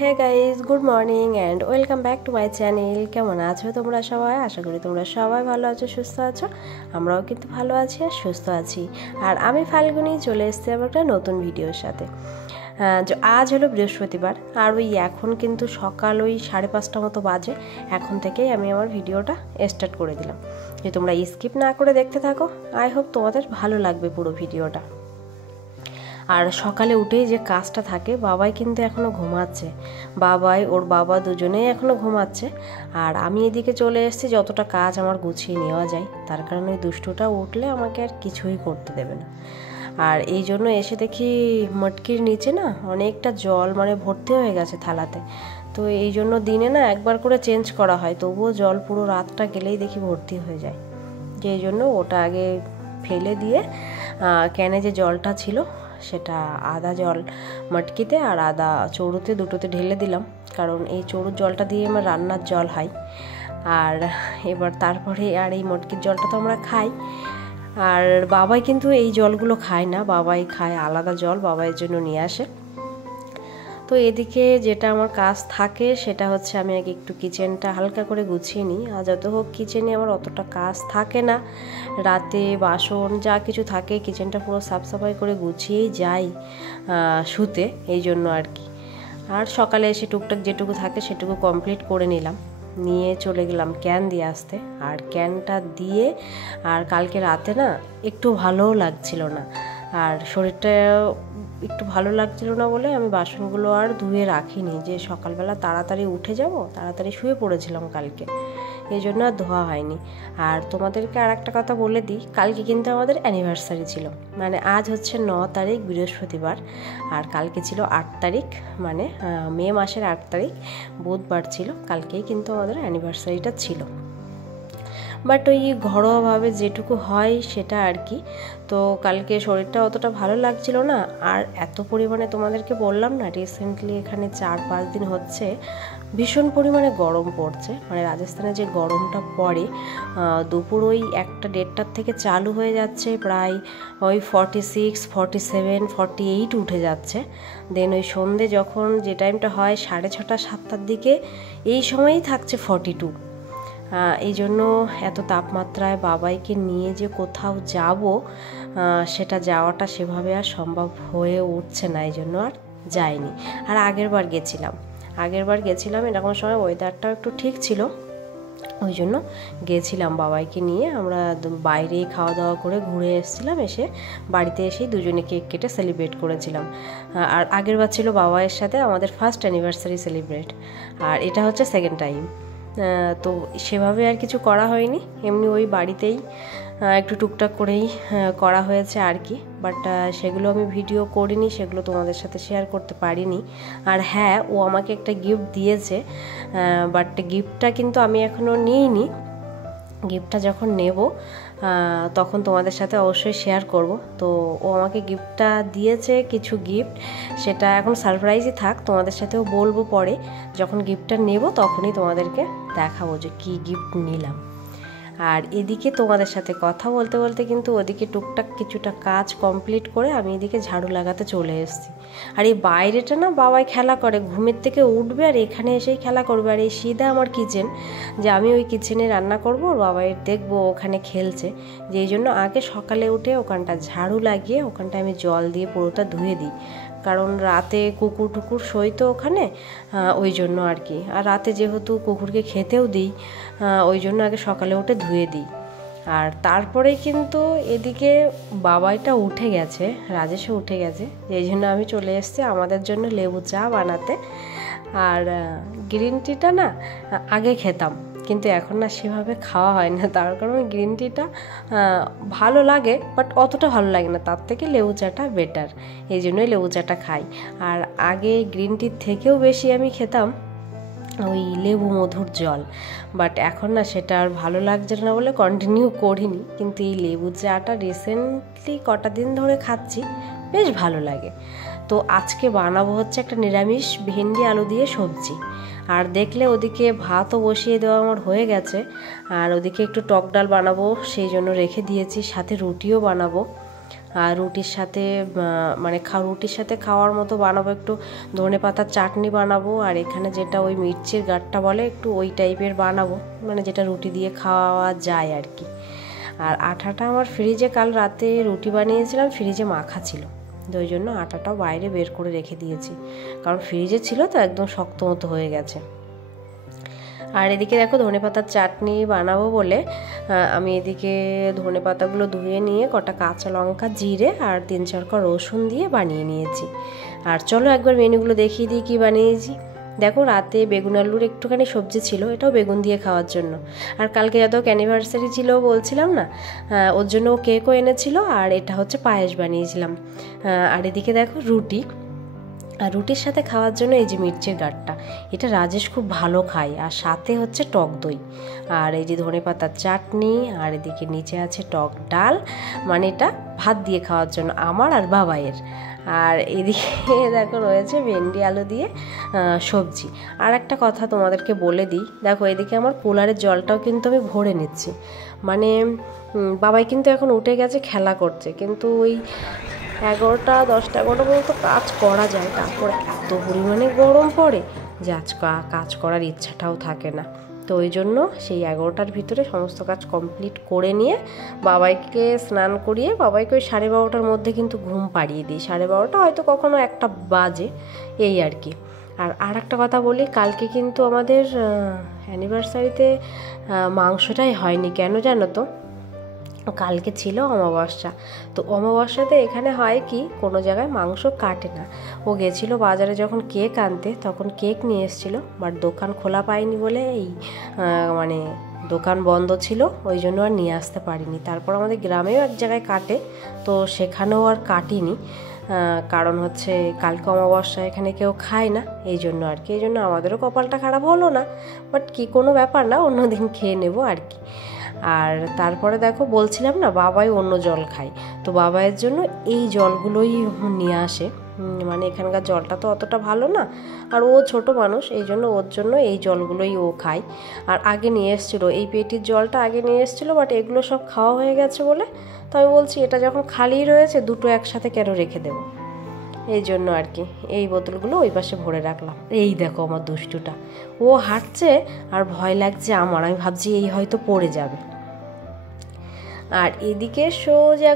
Hey guys, good morning and welcome back to my channel. কেমন আছো তোমরা সবাই? আশা করি তোমরা সবাই ভালো আছো, সুস্থ আছো। আমরাও কিন্তু ভালো আছি আর সুস্থ আছি। আর আমি ফাল্গুনি চলে এসেছি আমার একটা নতুন ভিডিওর সাথে। আজ হলো বৃহস্পতিবার, আর এখন কিন্তু সকাল 5:30 মতো বাজে। এখন থেকেই আমি আমার ভিডিওটা স্টার্ট করে দিলাম, যে তোমরা স্কিপ না করে দেখতে থাকো। আই হোপ তোমাদের ভালো লাগবে পুরো ভিডিওটা। আর সকালে উঠেই যে কাজটা থাকে, বাবাই কিন্তু এখনও ঘুমাচ্ছে, ওর বাবা দুজনেই এখনও ঘুমাচ্ছে। আর আমি এদিকে চলে এসেছি যতটা কাজ আমার গুছিয়ে নেওয়া যায়, তার কারণে দুষ্টুটা উঠলে আমাকে আর কিছুই করতে দেবে না। আর এই জন্য এসে দেখি মটকির নিচে না অনেকটা জল ভর্তি হয়ে গেছে থালাতে। তো এই জন্য দিনে না একবার করে চেঞ্জ করা হয়, তবুও জল পুরো রাতটা গেলেই দেখি ভর্তি হয়ে যায়। যেই জন্য ওটা আগে ফেলে দিয়ে ক্যানে যে জলটা ছিল সেটা আদা জল মটকিতে আর আদা চৌড়োতে দুটোতে ঢেলে দিলাম, কারণ এই চৌড়োর জলটা দিয়ে আমার রান্নার জল হয়। আর এবার তারপরে আর এই মটকির জলটা তো আমরা খাই। আর বাবাই কিন্তু এই জলগুলো খায় না, বাবাই খায় আলাদা জল, বাবাইয়ের জন্য নিয়ে আসে। তো এদিকে যেটা আমার কাজ থাকে সেটা হচ্ছে আমি আগে একটু কিচেনটা হালকা করে গুছিয়ে নিই। আর যত হোক কিচেনে আমার অতটা কাজ থাকে না, রাতে বাসন যা কিছু থাকে কিচেনটা পুরো সাফসাফাই করে গুছিয়েই যাই শুতে, এই জন্য আর কি। আর সকালে এসে টুকটাক যেটুকু থাকে সেটুকু কমপ্লিট করে নিলাম, নিয়ে চলে গেলাম ক্যান দিয়ে আসতে। আর ক্যানটা দিয়ে আর কালকে রাতে না একটু ভালোও লাগছিল না, আর শরীরটা একটু ভালো লাগছিল না বলে আমি বাসনগুলো আর ধুয়ে রাখিনি, যে সকালবেলা তাড়াতাড়ি উঠে যাব, তাড়াতাড়ি শুয়ে পড়েছিলাম কালকে, এই জন্য আর ধোয়া হয়নি। আর তোমাদেরকে আর একটা কথা বলে দিই, কালকে কিন্তু আমাদের অ্যানিভার্সারি ছিল, আজ হচ্ছে 9 তারিখ বৃহস্পতিবার, আর কালকে ছিল 8 তারিখ, মে মাসের 8 তারিখ বুধবার ছিল। কালকেই কিন্তু আমাদের অ্যানিভার্সারিটা ছিল, বাট ঘরোয়াভাবে যেটুকু হয় সেটা আর কি। তো কালকে শরীরটা অতটা ভালো লাগছিল না, আর এত পরিমাণে তোমাদেরকে বললাম না, রিসেন্টলি এখানে 4-5 দিন হচ্ছে ভীষণ পরিমাণে গরম পড়ছে। রাজস্থানে যে গরমটা পড়ে, দুপুর 1টা-1:30টার থেকে চালু হয়ে যাচ্ছে, প্রায় 46, 47, 48 উঠে যাচ্ছে। দেন সন্ধে যখন যে টাইমটা হয় 6:30-7টার দিকে, এই সময়ই থাকছে 42। এই জন্য এত তাপমাত্রায় বাবাইকে নিয়ে যে কোথাও যাব, সেটা যাওয়াটা সেভাবে আর সম্ভব হয়ে উঠছে না, এই জন্য আর যাইনি। আর আগের বার গেছিলাম এরকম সময় ওয়েদারটাও একটু ঠিক ছিল, ওই জন্য গেছিলাম বাবাইকে নিয়ে। আমরা বাইরেই খাওয়া দাওয়া করে ঘুরে এসেছিলাম, এসে বাড়িতে এসেই দুজনে কেক কেটে সেলিব্রেট করেছিলাম। আর আগের বার ছিল বাবাইয়ের সাথে আমাদের ফার্স্ট অ্যানিভার্সারি সেলিব্রেট, আর এটা হচ্ছে সেকেন্ড টাইম। তো সেভাবে আর কিছু করা হয়নি, এমনি বাড়িতেই একটু টুকটাক করেই করা হয়েছে আর কি। বাট সেগুলো আমি ভিডিও করিনি, সেগুলো তোমাদের সাথে শেয়ার করতে পারিনি। আর হ্যাঁ, ও আমাকে একটা গিফট দিয়েছে, বাট গিফটটা কিন্তু আমি এখনও নিইনি। গিফটটা যখন নেব তখন তোমাদের সাথে অবশ্যই শেয়ার করব। তো ও আমাকে গিফটটা দিয়েছে, কিছু গিফট, সেটা এখন সারপ্রাইজই থাক, তোমাদের সাথেও বলবো পরে। যখন গিফটটা নেব তখনই তোমাদেরকে দেখাবো যে কী গিফট নিলাম। আর এদিকে তোমাদের সাথে কথা বলতে বলতে কিন্তু ওদিকে টুকটাক কিছুটা কাজ কমপ্লিট করে আমি এদিকে ঝাড়ু লাগাতে চলে এসেছি। আর এই বাইরেটা না বাবাই খেলা করে, ঘুমের থেকে উঠবে আর এখানে এসেই খেলা করবে। আর এই সিধা আমার কিচেন, যে আমি কিচেনে রান্না করবো, ওর বাবাই দেখবো ওখানে খেলছে, যেই জন্য আগে সকালে উঠে ওখানটা ঝাড়ু লাগিয়ে ওখানটা আমি জল দিয়ে পুরোটা ধুয়ে দিই, কারণ রাতে কুকুর টুকুর শোয় তো ওখানে, ওই জন্য আর কি। আর রাতে যেহেতু কুকুরকে খেতেও দিই, ওই জন্য আগে সকালে উঠে ধুয়ে দিই। আর তারপরে কিন্তু এদিকে বাবাইটা উঠে গেছে, রাজেশও উঠে গেছে, এই জন্য আমি চলে এসেছি আমাদের জন্য লেবু চা বানাতে। আর গ্রিন টিটা না আগে খেতাম, কিন্তু এখন না সেভাবে খাওয়া হয় না, তার কারণ গ্রিন টিটা ভালো লাগে, বাট অতটা ভালো লাগে না, তার থেকে লেবু চাটা বেটার, এই জন্যই লেবু চাটা খাই। আর আগে গ্রিন টির থেকেও বেশি আমি খেতাম লেবু মধুর জল, বাট এখন না সেটা আর ভালো লাগছে না বলে কন্টিনিউ করিনি। কিন্তু এই লেবু চাটা রিসেন্টলি কটা দিন ধরে খাচ্ছি, বেশ ভালো লাগে। তো আজকে বানাবো হচ্ছে একটা নিরামিষ ভেন্ডি আলু দিয়ে সবজি। আর দেখলে ওদিকে ভাতও বসিয়ে দেওয়া আমার হয়ে গেছে, আর ওদিকে একটু টক ডাল বানাবো, সেই জন্য রেখে দিয়েছি, সাথে রুটিও বানাবো। রুটির সাথে মানে রুটির সাথে খাওয়ার মতো বানাবো, একটু ধনেপাতার চাটনি বানাবো। আর এখানে যেটা ওই মির্চির গাঁটটা বলে একটু ওই টাইপের বানাবো, মানে যেটা রুটি দিয়ে খাওয়া যায় আর কি। আর আটাটা আমার ফ্রিজে, কাল রাতে রুটি বানিয়েছিলাম, ফ্রিজে মাখা ছিল, তো ওই জন্য আটাটাও বাইরে বের করে রেখে দিয়েছি, কারণ ফ্রিজে ছিল তো একদম শক্ত মতো হয়ে গেছে। আর এদিকে দেখো ধনেপাতার চাটনি বানাবো বলে আমি এদিকে ধনেপাতাগুলো ধুয়ে নিয়ে কটা কাঁচা লঙ্কা, জিরে আর 3-4 কোয়া রসুন দিয়ে বানিয়ে নিয়েছি। আর চলো একবার মেনুগুলো দেখিয়ে দিই কী বানিয়েছি। দেখো রাতে বেগুন আলুর একটুখানি সবজি ছিল, এটাও বেগুন দিয়ে খাওয়ার জন্য। আর কালকে যত অ্যানিভার্সারি ছিল বলছিলাম না, ওর জন্য ও কেকও এনেছিল, আর এটা হচ্ছে পায়েস বানিয়েছিলাম। আর এদিকে দেখো রুটি, আর রুটির সাথে খাওয়ার জন্য এই যে মির্চের গাঁটটা, এটা রাজেশ খুব ভালো খায়, আর সাথে হচ্ছে টক দই, আর এই যে ধনেপাতার চাটনি, আর এদিকে নিচে আছে টক ডাল, মানে এটা ভাত দিয়ে খাওয়ার জন্য আমার আর বাবাইয়ের। আর এদিকে দেখো রয়েছে ভেন্ডি আলু দিয়ে সবজি। আর একটা কথা তোমাদেরকে বলে দিই, দেখো এদিকে আমার কুলারের জলটাও কিন্তু আমি ভরে নিচ্ছি, মানে বাবাই কিন্তু এখন উঠে গেছে, খেলা করছে, কিন্তু ওই 11টা 10টা 11টা পর্যন্ত কাজ করা যায়, তারপরে এত পরিমাণে গরম পড়ে যে কাজ করার ইচ্ছাটাও থাকে না। তো ওই জন্য সেই 11টার ভিতরে সমস্ত কাজ কমপ্লিট করে নিয়ে বাবাইকে স্নান করিয়ে বাবাইকে ওই 12:30টার মধ্যে কিন্তু ঘুম পাড়িয়ে দিই, 12:30 হয়তো কখনো 1টা বাজে, এই আর কি। আর একটা কথা বলি, কালকে কিন্তু আমাদের অ্যানিভার্সারিতে মাংসটাই হয়নি, কেন জানো তো? কালকে ছিল অমাবস্যা, তো অমাবস্যাতে এখানে হয় কি, কোনো জায়গায় মাংস কাটে না। ও গেছিলো বাজারে যখন কেক আনতে, তখন কেক নিয়ে এসেছিলো, বাট দোকান খোলা পায়নি বলে মানে দোকান বন্ধ ছিল, ওই জন্য আর নিয়ে আসতে পারিনি। তারপর আমাদের গ্রামেও এক জায়গায় কাটে, তো সেখানেও আর কাটিনি, কারণ হচ্ছে কালকে অমাবস্যা, এখানে কেউ খায় না, এই জন্য আর কি। এই জন্য আমাদেরও কপালটা খারাপ হলো না, বাট কি কোনো ব্যাপার না, অন্য দিন খেয়ে নেবো আর কি। আর তারপরে দেখো বলছিলাম না বাবাই অন্য জল খায়, তো বাবাইয়ের জন্য এই জলগুলোই নিয়ে আসে, মানে এখানকার জলটা তো অতটা ভালো না, আর ও ছোট মানুষ, এই জন্য ওর জন্য এই জলগুলোই ও খায়। আর আগে নিয়ে এসেছিলো এই পেটির জলটা, আগে নিয়ে এসেছিলো, বাট এগুলো সব খাওয়া হয়ে গেছে বলে, তো আমি বলছি এটা যখন খালিই রয়েছে দুটো একসাথে কেন রেখে দেবো, এই জন্য আর কি এই বোতলগুলো ওই পাশে ভরে রাখলাম। এই দেখো আমার দুষ্টুটা, ও হাঁটছে আর ভয় লাগছে আমার, আমি ভাবছি এই হয়তো পড়ে যাবে। আর এদিকে সোজা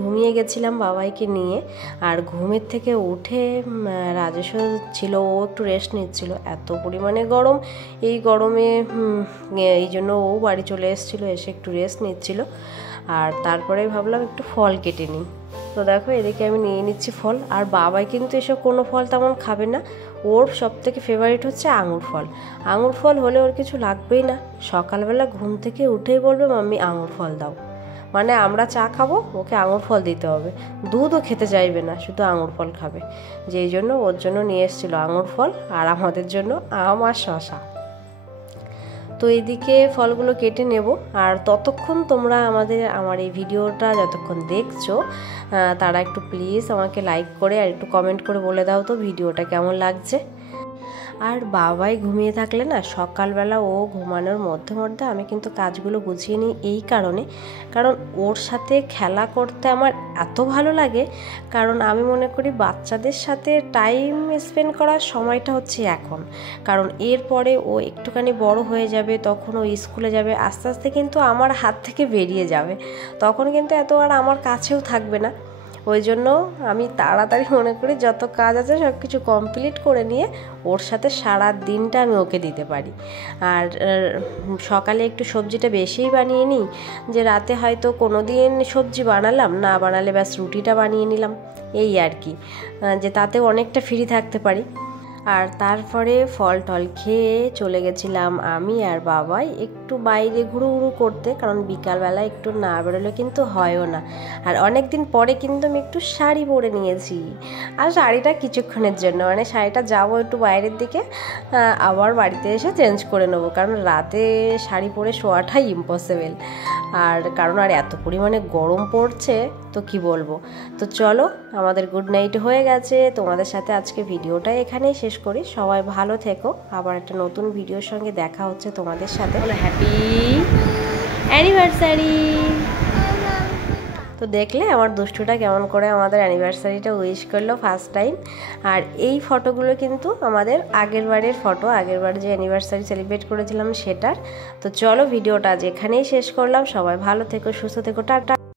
ঘুমিয়ে গেছিলাম বাবাইকে নিয়ে, আর ঘুমের থেকে উঠে রাজেশও ছিল, ও একটু রেস্ট নিচ্ছিল, এত পরিমাণে গরম, এই গরমে এই জন্য ও বাড়ি চলে এসেছিলো, এসে একটু রেস্ট নিচ্ছিল। আর তারপরে ভাবলাম একটু ফল কেটে নিই, তো দেখো এদিকে আমি নিয়ে নিচ্ছি ফল। আর বাবাই কিন্তু এসব কোনো ফল তেমন খাবে না, ওর সবথেকে ফেভারিট হচ্ছে আঙুর ফল। আঙুর ফল হলে ওর কিছু লাগবেই না, সকালবেলা ঘুম থেকে উঠেই বলবে মাম্মি আঙুর ফল দাও, মানে আমরা চা খাবো, ওকে আঙুর ফল দিতে হবে, দুধও খেতে চাইবে না, শুধু আঙুর ফল খাবে। যেই জন্য ওর জন্য নিয়ে এসেছিলো আঙুর ফল, আর আমাদের জন্য আম আর শশা। তো এইদিকে ফলগুলো কেটে নেব, আর ততক্ষণ তোমরা আমার এই ভিডিওটা যতক্ষণ দেখছো তারা একটু প্লিজ আমাকে লাইক করে আর একটু কমেন্ট করে বলে দাও তো ভিডিওটা কেমন লাগছে। আর বাবাই ঘুমিয়ে থাকলে না, সকালবেলা ও ঘুমানোর মধ্যে মধ্যে আমি কিন্তু কাজগুলো গুছিয়ে নিই, এই কারণে, কারণ ওর সাথে খেলা করতে আমার এত ভালো লাগে, কারণ আমি মনে করি বাচ্চাদের সাথে টাইম স্পেন্ড করার সময়টা হচ্ছে এখন, কারণ এরপরে ও একটুখানি বড় হয়ে যাবে, তখন ও স্কুলে যাবে, আস্তে আস্তে কিন্তু আমার হাত থেকে বেরিয়ে যাবে, তখন কিন্তু এত আর আমার কাছেও থাকবে না। ওই জন্য আমি তাড়াতাড়ি মনে করি যত কাজ আছে সব কিছু কমপ্লিট করে নিয়ে ওর সাথে সারা দিনটা আমি ওকে দিতে পারি। আর সকালে একটু সবজিটা বেশিই বানিয়ে নিই, যে রাতে হয়তো কোনো দিন সবজি বানালাম, না বানালে ব্যাস রুটিটা বানিয়ে নিলাম, এই আর কি, যে তাতেও অনেকটা ফ্রি থাকতে পারি। আর তারপরে ফল টল খেয়ে চলে গেছিলাম আমি আর বাবাই একটু বাইরে ঘুরু করতে, কারণ বিকালবেলা একটু না বেরোলে কিন্তু হয়ও না। আর অনেক দিন পরে কিন্তু আমি একটু শাড়ি পরে নিয়েছি, আর শাড়িটা কিছুক্ষণের জন্য, মানে শাড়িটা যাবো একটু বাইরের দিকে, আবার বাড়িতে এসে চেঞ্জ করে নেবো, কারণ রাতে শাড়ি পরে শোয়াটাই ইম্পসিবল, আর কারণ আর এত পরিমাণে গরম পড়ছে তো কি বলবো। তো চলো আমাদের গুড নাইট হয়ে গেছে, তোমাদের সাথে আজকে ভিডিওটা এখানেই শেষ করি। সবাই ভালো থেকো, আবার একটা নতুন ভিডিওর সঙ্গে দেখা হচ্ছে তোমাদের সাথে। Happy anniversary. তো দেখলে আমার দুষ্টুটা কেমন করে আমাদের অ্যানিভার্সারিটা উইশ করলো ফার্স্ট টাইম। আর এই ফটোগুলো কিন্তু আমাদের আগের বারের ফটো, আগের বার যে অ্যানিভার্সারি সেলিব্রেট করেছিলাম সেটার। তো চলো ভিডিওটা আজ এখানেই শেষ করলাম। সবাই ভালো থেকো, সুস্থ থেকো, টাটা।